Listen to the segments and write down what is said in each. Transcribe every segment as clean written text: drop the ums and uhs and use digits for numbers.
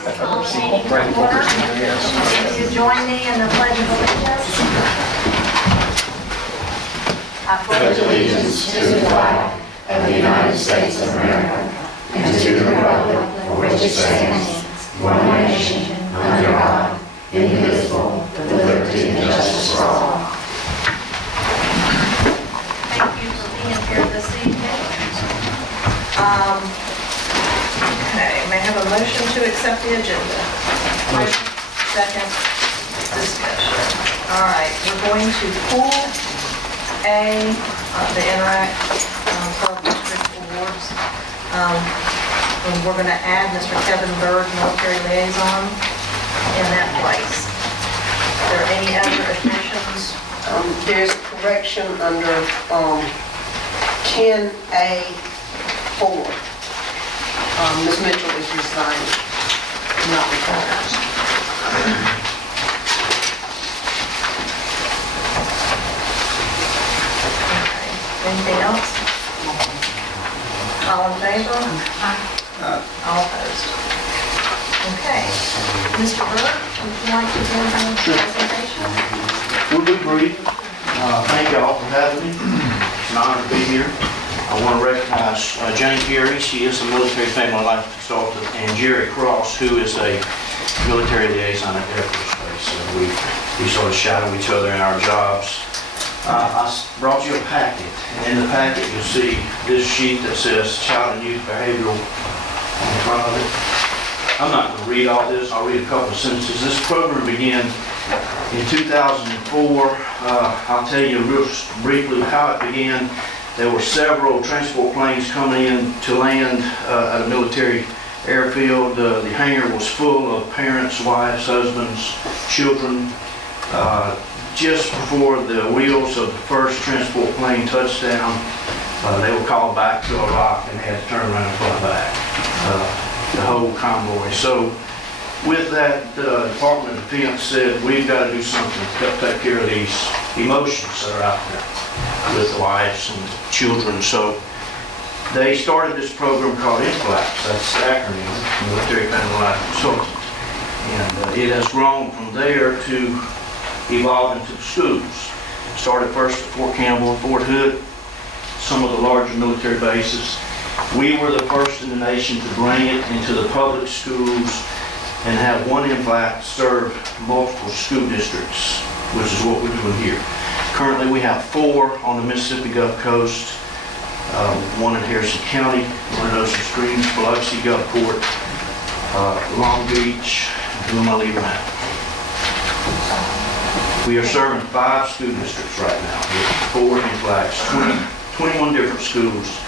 Call the meeting to order. Will you join me in the pledge of allegiance? I pledge allegiance to the flag of the United States of America and to the republic for which it stands, one nation, under God, indivisible, with liberty and justice for all. Thank you for being here this evening. Okay, may I have a motion to accept the agenda? Motion. Second, discussion. All right, we're going to pull A, the Interact Club District Awards. And we're going to add Mr. Kevin Bird, military liaison, in that place. Are there any other additions? There's a correction under 10A4. Ms. Mitchell is resigning, not retired. Okay. Anything else? All in favor? All opposed? Okay. Mr. Bird, would you like to give a presentation? We'll be brief. Thank y'all for having me. It's an honor to be here. I want to recognize Jane Geary. She is a military family life consultant, and Jerry Cross, who is a military liaison at Air Force Base. So we sort of shadow each other in our jobs. I brought you a packet, and in the packet you'll see this sheet that says Child and Youth Behavioral on the front of it. I'm not going to read all this. I'll read a couple of sentences. This program began in 2004. I'll tell you real briefly how it began. There were several transport planes coming in to land at a military airfield. The hangar was full of parents, wives, husbands, children. Just before the wheels of the first transport plane touched down, they were called back to Iraq and had to turn around and fly back, the whole convoy. So with that, the Department of Defense said, we've got to do something to take care of these emotions that are out there with wives and children. So they started this program called INFLAPS. That's the acronym, Military Family Life Consultant. And it has grown from there to evolve into the schools. Started first at Fort Campbell and Fort Hood, some of the larger military bases. We were the first in the nation to bring it into the public schools and have one INFLAPS serve multiple school districts, which is what we're doing here. Currently we have 4 on the Mississippi Gulf Coast, one in Harrison County, one in Ocean Springs, Biloxi, Gulfport, Long Beach. Who am I leaving out? We are serving 5 school districts right now with 4 INFLAPS, 21 different schools.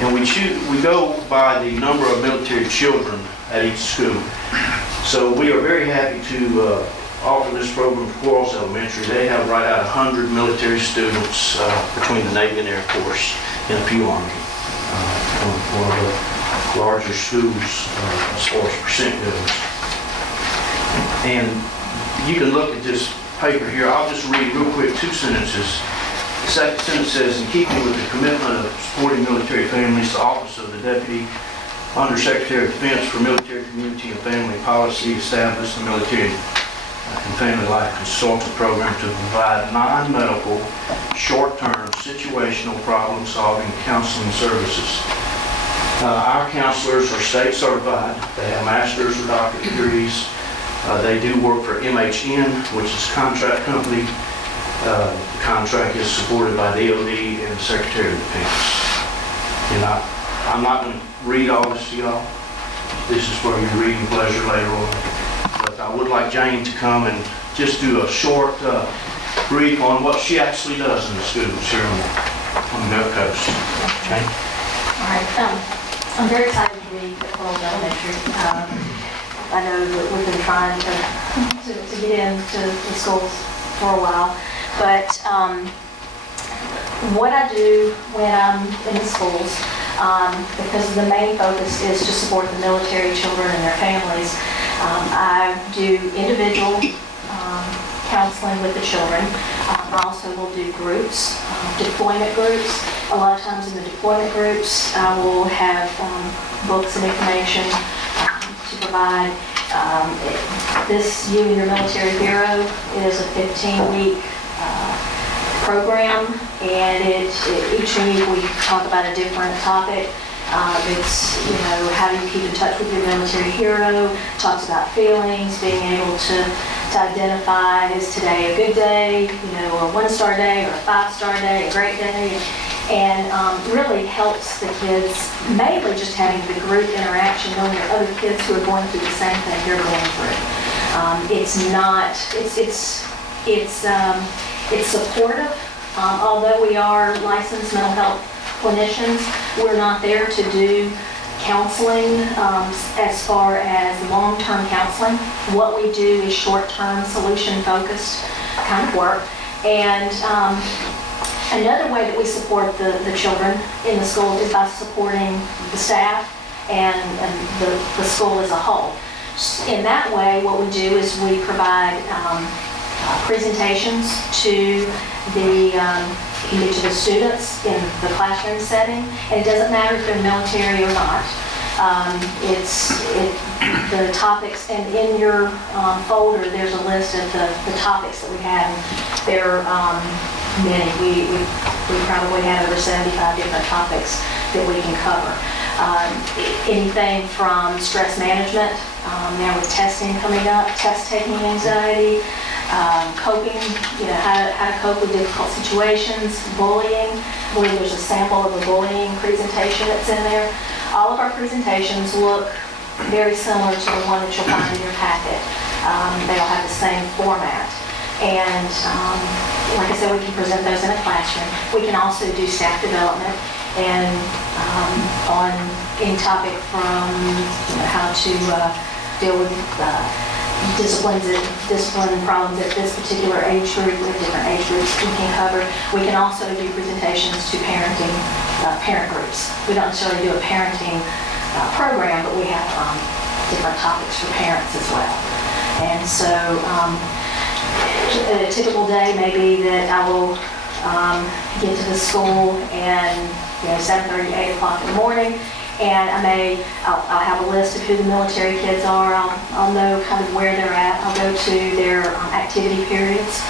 And we go by the number of military children at each school. So we are very happy to offer this program to Quarles Elementary. They have right out 100 military students between the Navy and Air Force and a few Army. One of the larger schools as far as percent goes. And you can look at this paper here. I'll just read real quick 2 sentences. The second sentence says, in keeping with the commitment of supporting military families, the Office of the Deputy Undersecretary of Defense for Military Community and Family Policy established the Military and Family Life Consultant Program to provide non-medical, short-term, situational problem-solving counseling services. Our counselors are state certified. They have master's or doctorate degrees. They do work for MHN, which is a contract company. The contract is supported by DOD and the Secretary of Defense. And I'm not going to read all this to y'all. This is for your reading pleasure later on. But I would like Jane to come and just do a short brief on what she actually does in the schools here on the Gulf Coast. Jane? All right. I'm very excited to be at Quarles Elementary. I know that we've been trying to get into the schools for a while, but what I do when I'm in the schools, because the main focus is to support the military children and their families, I do individual counseling with the children. I also will do groups, deployment groups. A lot of times in the deployment groups, I will have books and information to provide. This You and Your Military Hero is a 15-week program, and each week we talk about a different topic. It's, how do you keep in touch with your military hero, talks about feelings, being able to identify, is today a good day, a 1-star day or a 5-star day, a great day, and really helps the kids, mainly just having the group interaction, knowing there are other kids who are going through the same thing you're going through. It's supportive, although we are licensed mental health clinicians, we're not there to do counseling as far as long-term counseling. What we do is short-term, solution-focused kind of work. And another way that we support the children in the school is by supporting the staff and the school as a whole. In that way, what we do is we provide presentations to the students in the classroom setting, and it doesn't matter if they're military or not. The topics, and in your folder, there's a list of the topics that we have. There are many. We probably have over 75 different topics that we can cover. Anything from stress management, now with testing coming up, test-taking anxiety, coping, how to cope with difficult situations, bullying. I believe there's a sample of a bullying presentation that's in there. All of our presentations look very similar to the one that you'll find in your packet. They all have the same format. And like I said, we can present those in a classroom. We can also do staff development and on any topic from how to deal with discipline problems at this particular age group, with different age groups we can cover. We can also do presentations to parent groups. We don't necessarily do a parenting program, but we have different topics for parents as well. And so a typical day may be that I will get to the school and 7:30, 8 o'clock in the morning, and I'll have a list of who the military kids are. I'll know kind of where they're at. I'll go to their activity periods,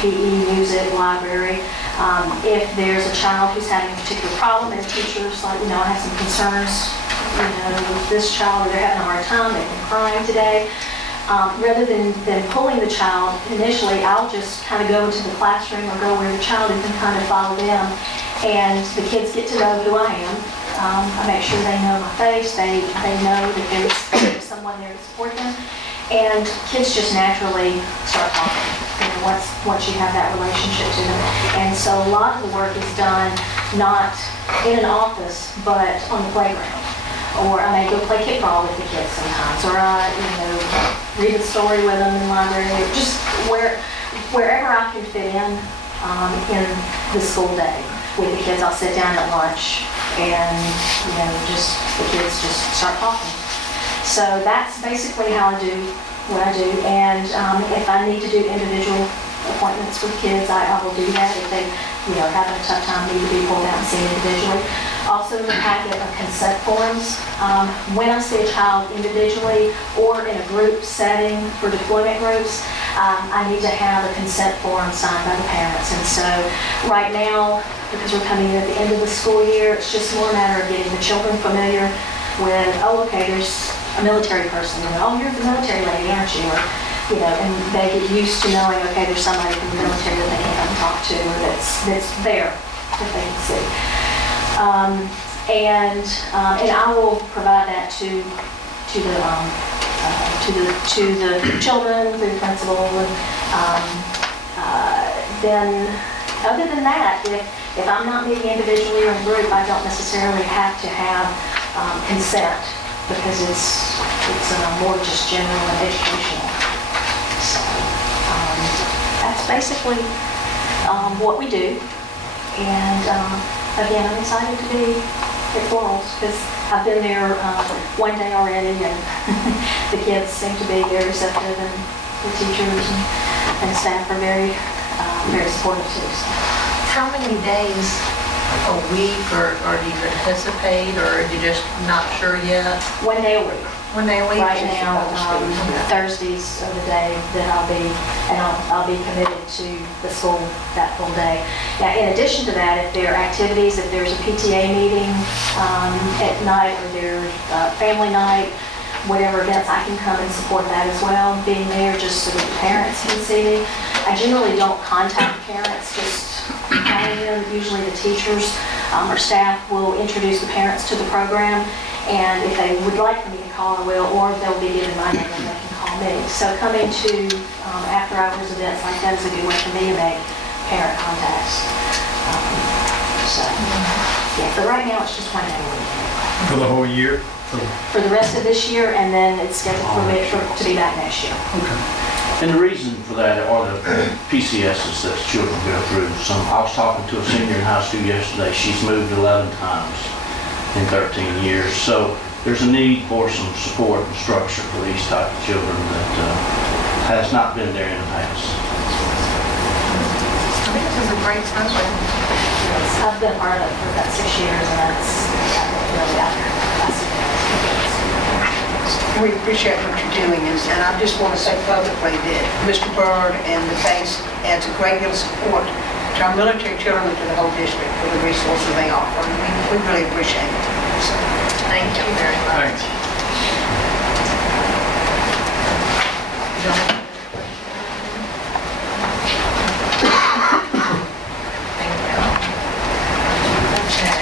PE, music, library. If there's a child who's having a particular problem, and the teacher's like, I have some concerns, with this child, or they're having a hard time, they've been crying today. Rather than pulling the child initially, I'll just kind of go into the classroom or go where the child is and kind of follow them. And the kids get to know who I am. I make sure they know my face. They know that there's someone there to support them. And kids just naturally start talking, once you have that relationship to them. And so a lot of the work is done not in an office, but on the playground. Or I may go play kickball with the kids sometimes, or I, read a story with them in the library, just wherever I can fit in the school day with the kids. I'll sit down at lunch and, the kids just start talking. So that's basically how I do what I do. And if I need to do individual appointments with kids, I will do that if they, having a tough time, need to be pulled out and seen individually. Also in the packet are consent forms. When I see a child individually or in a group setting for deployment groups, I need to have a consent form signed by the parents. And so right now, because we're coming in at the end of the school year, it's just more a matter of getting the children familiar with, okay, there's a military person, you're the military lady, aren't you? Or, and they get used to knowing, okay, there's somebody from the military that they can come talk to, or that's there that they can see. And I will provide that to the children, the principal, and then other than that, if I'm not meeting individually or in group, I don't necessarily have to have consent, because it's more just general and educational. So that's basically what we do. And again, I'm excited to be at Florals because I've been there one day already, and the kids seem to be very receptive, and the teachers and staff are very supportive too. So. How many days a week, or do you anticipate, or are you just not sure yet? 1 day a week. When they leave? Right now, Thursdays are the day that I'll be committed to the school that full day. Now, in addition to that, if there are activities, if there's a PTA meeting at night, or there's a family night, whatever events, I can come and support that as well, being there just so that the parents can see me. I generally don't contact parents, just calling them. Usually the teachers or staff will introduce the parents to the program, and if they would like for me to call, I will, or they'll be given my number and they can call me. So coming to after-hours events like that is a good way for me to make parent contacts. So, yeah, but right now it's just one day a week. For the whole year? For the rest of this year, and then it's scheduled for me to be back next year. And the reason for that are the PCSs that children go through. I was talking to a senior in high school yesterday. She's moved 11 times in 13 years. So there's a need for some support and structure for these type of children that has not been there in the past. I think this is a great program. I've been part of it for about 6 years, and that's really out there. We appreciate what you're doing, and I just want to say publicly that Mr. Byrd and the base adds a great deal of support to our military children and to the whole district for the resources they offer. And we really appreciate it. So, Thank you very much. Thanks. Thank you. Okay.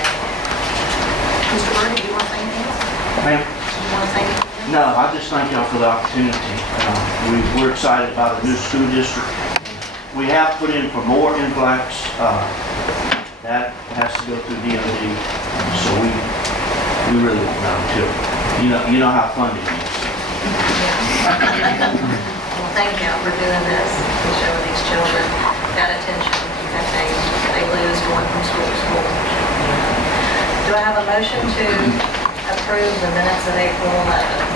Mr. Byrd, do you want to say anything else? Ma'am? Do you want to say anything? No, I just thank y'all for the opportunity. We're excited about the new school district. We have put in for more influx. That has to go through DOD. So we really won't know until, you know how funding is. Well, thank you for doing this, and showing these children that attention that they lose going from school to school. Do I have a motion to approve the minutes of April 11th?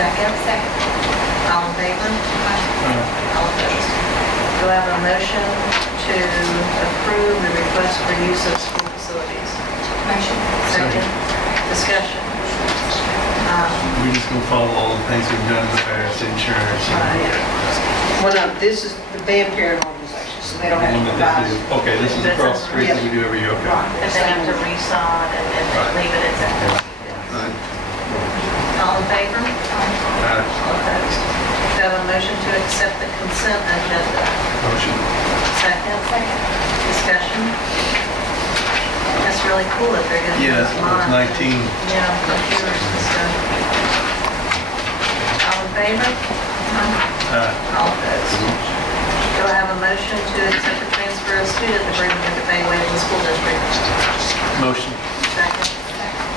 Second? Second. All in favor? All opposed? Do I have a motion to approve the request for use of school facilities? Motion. Second. Discussion. We're just gonna follow all the things we've done in the past, insurance and. well, no, this is the band parent organization, so they don't have to One that they provide. do. Okay, this is across the street that we do every year, okay. If they have to resod and leave it as that. Right. All in favor? Alright, All opposed? Do I have a motion to accept the consent agenda? motion. Second? Second. Discussion? That's really cool that they're going to Yeah, use it's mine. 19. Yeah, computers and stuff. All in favor? All opposed? Do I have a motion to accept the transfer of student agreement with the Bay Waveland School District? Motion. Second?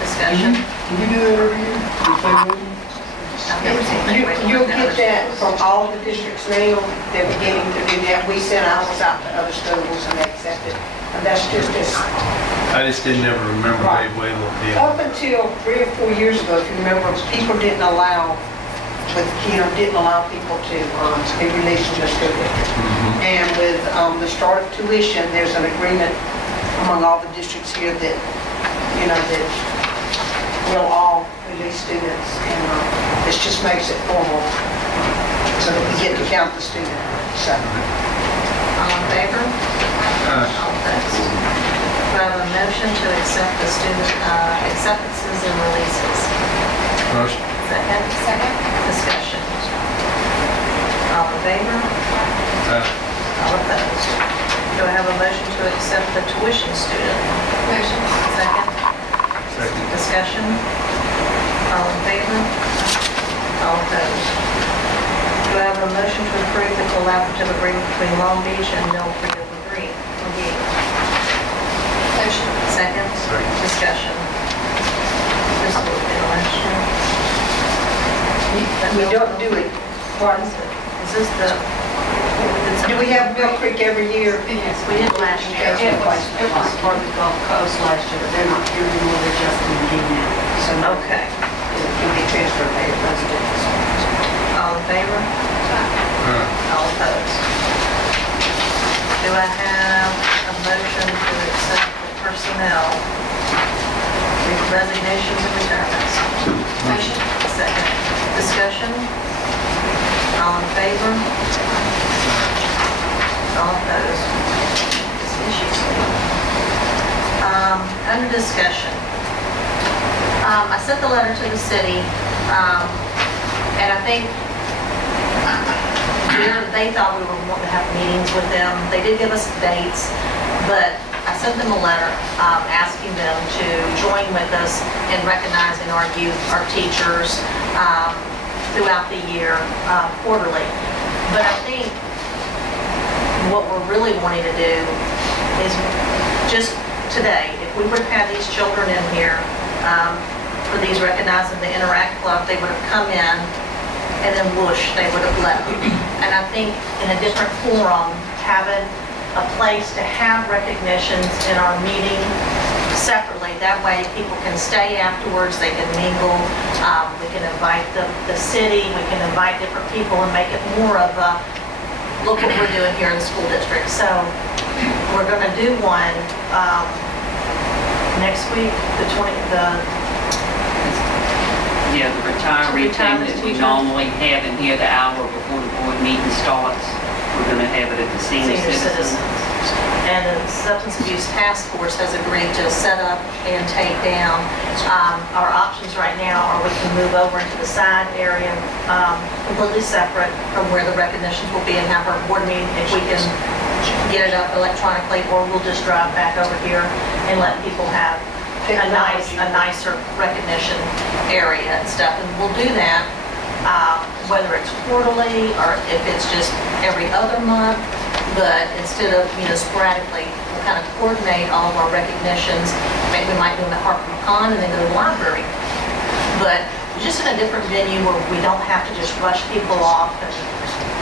Discussion? Can you do that every year? I've never seen Bay Waveland. You'll get that from all the districts now. They're beginning to do that. We send ours out to other schools and they accept it. And that's just as, I just didn't ever remember Right. Babe Wayland being. up until 3 or 4 years ago, if you remember, people didn't allow people to be released from the school district. And with the start of tuition, there's an agreement among all the districts here that, that we'll all release students. And this just makes it formal, so that we get to count the student. So, All in favor? All opposed? Do I have a motion to accept the student acceptances and releases? Motion. Second? Second. Discussion. All in favor? All opposed? Do I have a motion to accept the tuition student? Motion. Second? Second. Discussion. All in favor? All opposed? Do I have a motion to approve the collaborative agreement between Long Beach and Mill Creek Green? Motion. Second? Second. Discussion. This will be the last year. we don't do it. What is it? Is this the? Do we have Mill Creek every year? Yes, we did last year. It was part of the Gulf Coast last year, but they're not here anymore, they're just in Virginia. So no, Okay. it can be transferred by your president. All in favor? All opposed? Do I have a motion to accept the personnel resignations and retirements? Motion. discussion? All in favor? All opposed? This issue's under discussion. I sent the letter to the city, and I think they thought we were wanting to have meetings with them. They did give us dates, but I sent them a letter asking them to join with us in recognizing our youth, our teachers, throughout the year, quarterly. But I think what we're really wanting to do is just today, if we would have had these children in here for these recognizing the Interact Club, they would have come in and then whoosh, they would have left. And I think in a different forum, having a place to have recognitions in our meeting separately, that way people can stay afterwards, they can mingle, we can invite the city, we can invite different people and make it more of a, look what we're doing here in the school district. So we're gonna do one next week, Yeah, the retiree thing that we normally have in here the hour before the board meeting starts. We're going to have it at the senior citizens. And the Substance Abuse Task Force has agreed to set up and take down. Our options right now are we can move over into the side area, completely separate from where the recognitions will be and have our board meeting if we can get it up electronically, or we'll just drive back over here and let people have a nicer recognition area and stuff. And we'll do that, whether it's quarterly or if it's just every other month, but instead of, sporadically, we'll kind of coordinate all of our recognitions. Maybe we might do them at Harper McCon and then go to the library. But just in a different venue where we don't have to just rush people off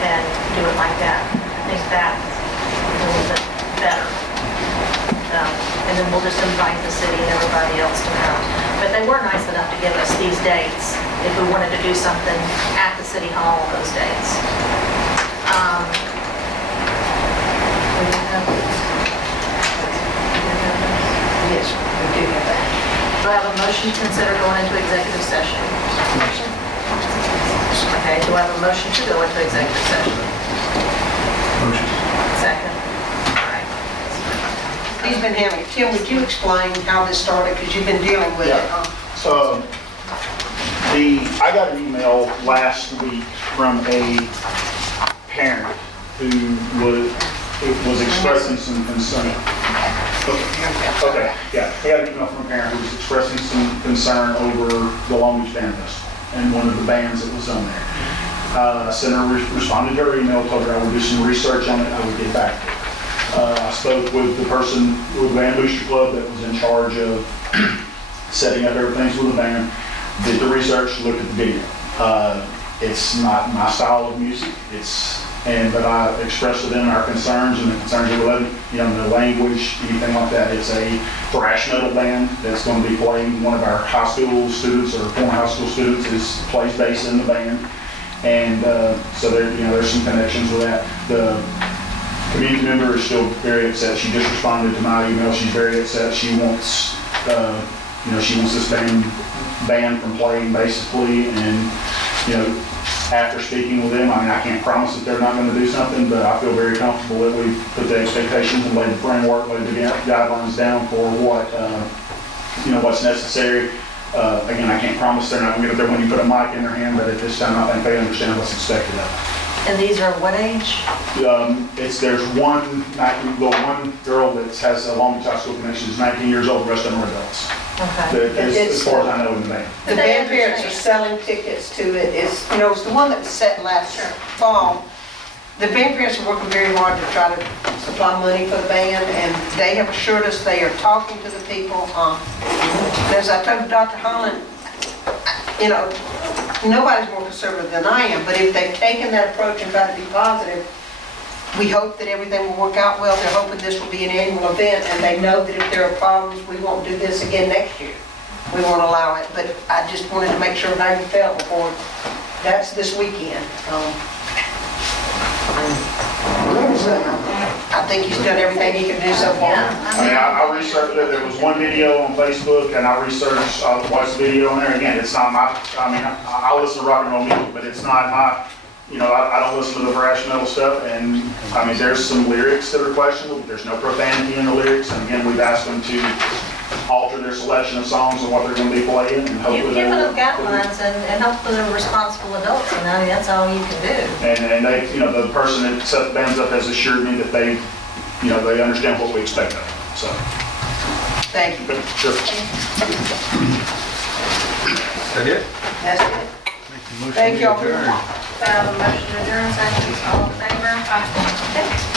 and do it like that. I think that's a little bit better. And then we'll just invite the city and everybody else to come. But they were nice enough to give us these dates if we wanted to do something at the city hall on those dates. Yes, we do have that. Do I have a motion to consider going into executive session? Motion. Okay, do I have a motion to go into executive session? Motion. Second. All right. He's been having, Tim, would you explain how this started? Because you've been dealing with it. I got an email last week from a parent who was expressing some concern. Okay, yeah, I got an email from a parent who was expressing some concern over the Long Beach Band Festival and one of the bands that was on there. Sent her, responded to her email, told her I would do some research on it, I would get back to her. I spoke with the person with the Band Booster Club that was in charge of setting up everything with the band, did the research, looked at the video. It's not my style of music, but I expressed to them our concerns and the concerns of the language, anything like that. It's a thrash metal band that's going to be playing. One of our high school students or former high school students plays bass in the band. And so there's some connections with that. The community member is still very upset. She just responded to my email. She's very upset. She wants, she wants this band from playing basically. And, after speaking with them, I can't promise that they're not going to do something, but I feel very comfortable that we've put the expectations and laid the framework, laid the guidelines down for what's necessary. Again, I can't promise they're not going to get up there when you put a mic in their hand, but at this time, I think they understand what's expected of them. And these are what age? There's one girl that has a Long Beach High School connection, is 19 years old, the rest of them are adults. Okay. As far as I know in the band. The band parents are selling tickets to it. It's the one that was set last fall. The band parents are working very hard to try to supply money for the band, and they have assured us they are talking to the people. As I told Dr. Holland, nobody's more conservative than I am, but if they've taken that approach and tried to be positive, we hope that everything will work out well. They're hoping this will be an annual event, and they know that if there are problems, we won't do this again next year. We won't allow it, but I just wanted to make sure how you felt before. That's this weekend. I think he's done everything he can do so far. I mean, I researched it, there was one video on Facebook, and I researched, watched the video on there, again, it's not my, I mean, I listen to rock and roll music, but it's not my, you know, I don't listen to the thrash metal stuff, and, I mean, there's some lyrics that are questionable, but there's no profanity in the lyrics, and again, we've asked them to alter their selection of songs and what they're gonna be playing, and hopefully You've given them guidelines and hopefully they're responsible adults, and I mean, that's all you can do. And they, you know, the person that set the bands up has assured me that they, you know, they understand what we expect of them, so. Thank you. But, sure. That it? That's it. Motion Thank to y'all. adjourn. I have a motion to adjourn, second, all in favor? Okay.